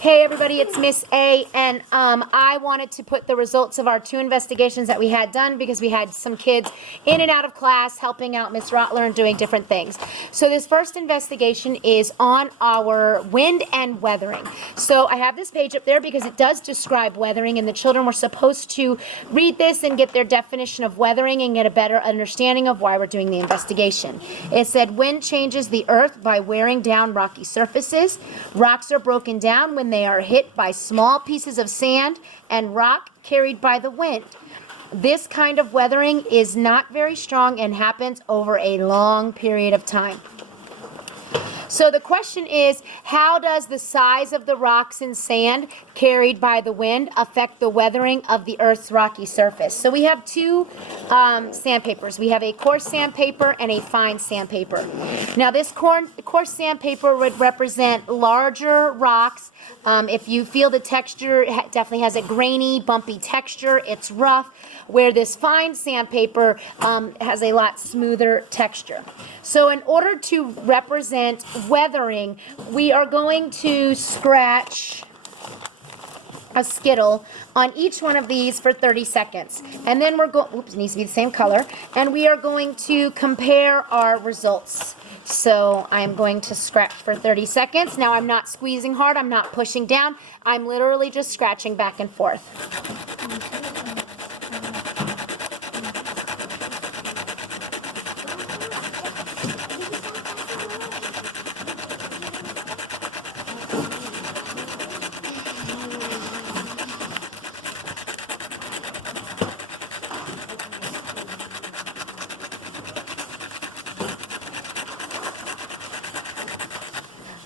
Hey everybody, it's Miss A, and I wanted to put the results of our 2 investigations that we had done because we had some kids in and out of class helping out Miss Rotler and doing different things. So this first investigation is on our wind and weathering. So I have this page up there because it does describe weathering, and the children were supposed to read this and get their definition of weathering and get a better understanding of why we're doing the investigation. It said wind changes the earth by wearing down rocky surfaces. Rocks are broken down when they are hit by small pieces of sand and rock carried by the wind. This kind of weathering is not very strong and happens over a long period of time. So the question is, how does the size of the rocks and sand carried by the wind affect the weathering of the Earth's rocky surface? So we have 2 sandpapers. We have a coarse sandpaper and a fine sandpaper. Now this coarse sandpaper would represent larger rocks. If you feel the texture, it definitely has a grainy, bumpy texture. It's rough, where this fine sandpaper has a lot smoother texture. So in order to represent weathering, we are going to scratch a skittle on each one of these for 30 seconds. And then we're going, oops, it needs to be the same color. And we are going to compare our results. So I'm going to scratch for 30 seconds. Now I'm not squeezing hard, I'm not pushing down. I'm literally just scratching back and forth.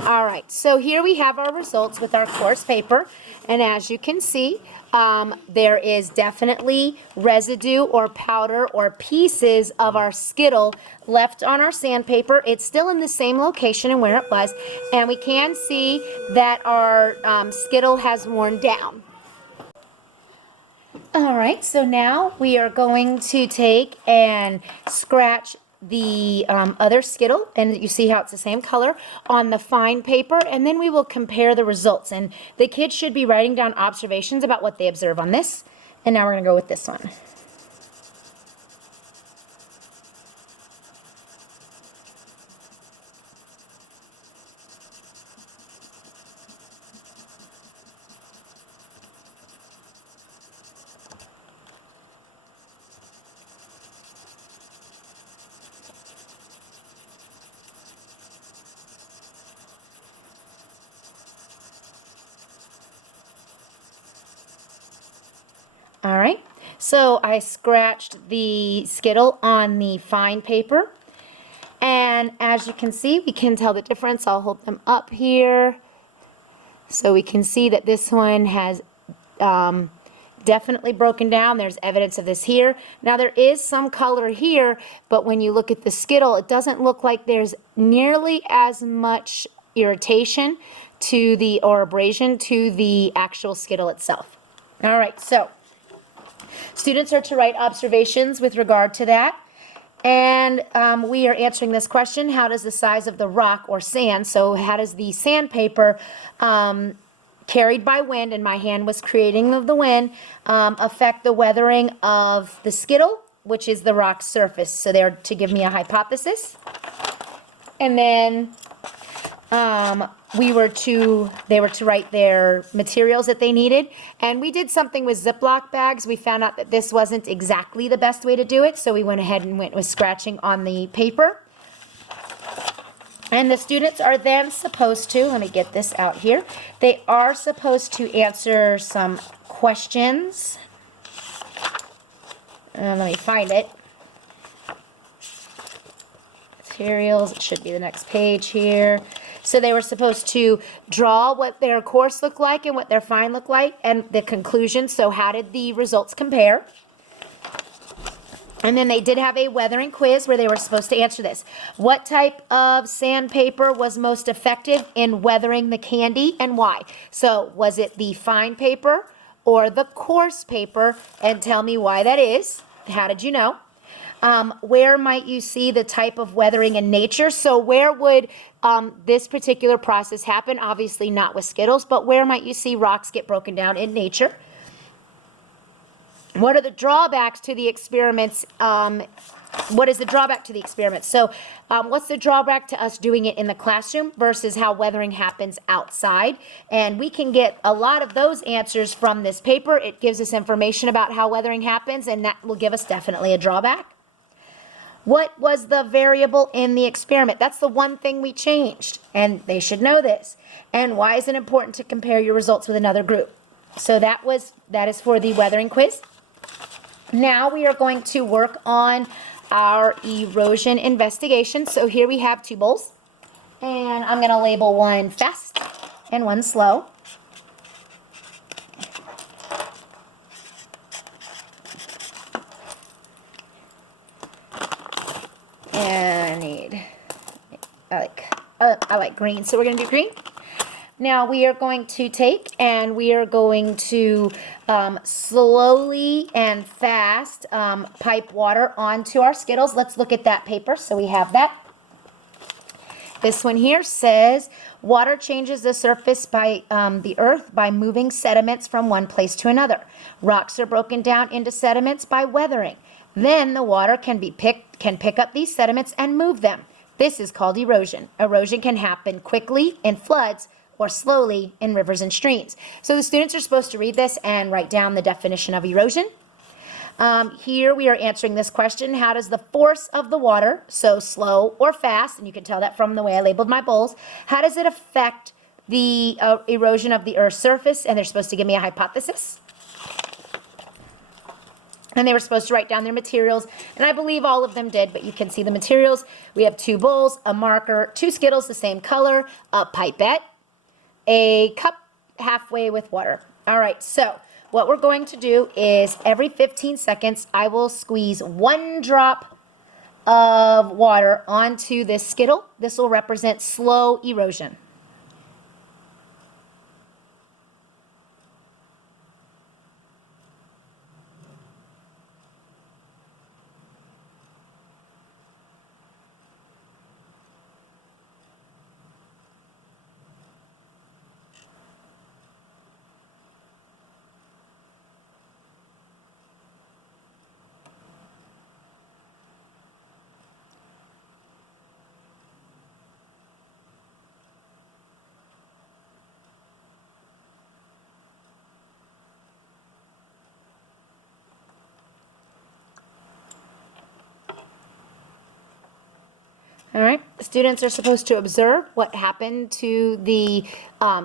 All right, so here we have our results with our coarse paper, and as you can see, there is definitely residue or powder or pieces of our skittle left on our sandpaper. It's still in the same location and where it was, and we can see that our skittle has worn down. All right, so now we are going to take and scratch the other skittle, and you see how it's the same color, on the fine paper, and then we will compare the results. And the kids should be writing down observations about what they observe on this. And now we're going to go with this one. All right, so I scratched the skittle on the fine paper, and as you can see, we can tell the difference. I'll hold them up here so we can see that this one has definitely broken down. There's evidence of this here. Now there is some color here, but when you look at the skittle, it doesn't look like there's nearly as much irritation to the, or abrasion to the actual skittle itself. All right, so students are to write observations with regard to that. And we are answering this question: how does the size of the rock or sand, so how does the sandpaper carried by wind, and my hand was creating of the wind, affect the weathering of the skittle, which is the rock surface? So they're to give me a hypothesis. And then they were to write their materials that they needed, and we did something with Ziploc bags. We found out that this wasn't exactly the best way to do it, so we went ahead and went with scratching on the paper. And the students are then supposed to, let me get this out here, they are supposed to answer some questions. Let me find it. Materials, it should be the next page here. So they were supposed to draw what their course looked like and what their fine looked like, and the conclusion. So how did the results compare? And then they did have a weathering quiz where they were supposed to answer this. What type of sandpaper was most effective in weathering the candy, and why? So was it the fine paper or the coarse paper? And tell me why that is. How did you know? Where might you see the type of weathering in nature? So where would this particular process happen? Obviously not with Skittles, but where might you see rocks get broken down in nature? What are the drawbacks to the experiments? What is the drawback to the experiment? So what's the drawback to us doing it in the classroom versus how weathering happens outside? And we can get a lot of those answers from this paper. It gives us information about how weathering happens, and that will give us definitely a drawback. What was the variable in the experiment? That's the one thing we changed, and they should know this. And why is it important to compare your results with another group? So that is for the weathering quiz. Now we are going to work on our erosion investigation. So here we have 2 bowls, and I'm going to label one fast and one slow. And I like green, so we're going to do green. Now we are going to take and we are going to slowly and fast pipe water onto our Skittles. Let's look at that paper. So we have that. This one here says water changes the surface by the earth by moving sediments from one place to another. Rocks are broken down into sediments by weathering. Then the water can pick up these sediments and move them. This is called erosion. Erosion can happen quickly in floods or slowly in rivers and streams. So the students are supposed to read this and write down the definition of erosion. Here we are answering this question: how does the force of the water, so slow or fast, and you can tell that from the way I labeled my bowls, how does it affect the erosion of the Earth's surface? And they're supposed to give me a hypothesis. And they were supposed to write down their materials, and I believe all of them did, but you can see the materials. We have 2 bowls, a marker, 2 Skittles the same color, a pipette, a cup halfway with water. All right, so what we're going to do is every 15 seconds, I will squeeze 1 drop of water onto this Skittle. This will represent slow erosion. All right, students are supposed to observe what happened to the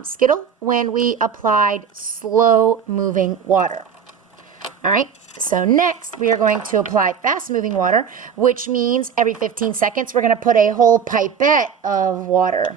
Skittle when we applied slow-moving water. All right, so next we are going to apply fast-moving water, which means every 15 seconds we're going to put a whole pipette of water.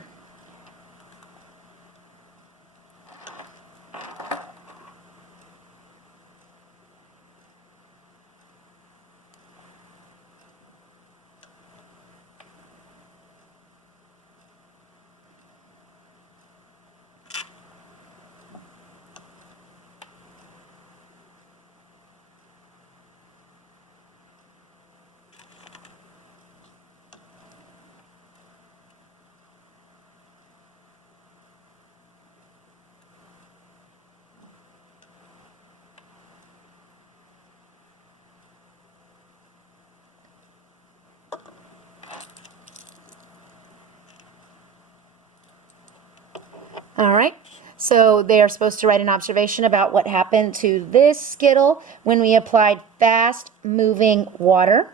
All right, so they are supposed to write an observation about what happened to this Skittle when we applied fast-moving water.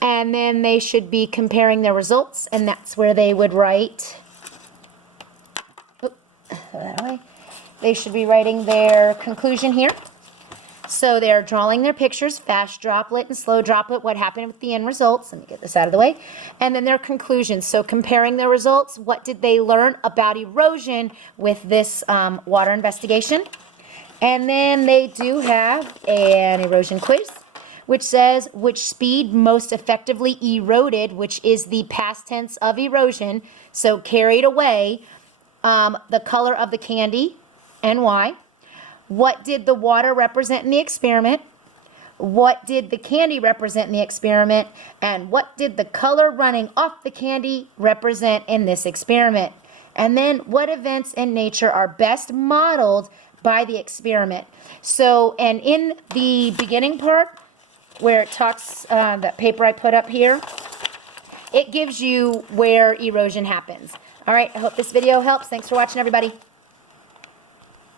And then they should be comparing their results, and that's where they would write, throw that away. They should be writing their conclusion here. So they're drawing their pictures, fast droplet and slow droplet, what happened with the end results. Let me get this out of the way. And then their conclusions. So comparing their results, what did they learn about erosion with this water investigation? And then they do have an erosion quiz, which says which speed most effectively eroded, which is the past tense of erosion, so carried away, the color of the candy and why. What did the water represent in the experiment? what did the candy represent in the experiment, and what did the color running off the candy represent in this experiment. And then what events in nature are best modeled by the experiment. So, and in the beginning part, where it talks, that paper I put up here, it gives you where erosion happens. All right, I hope this video helps. Thanks for watching, everybody.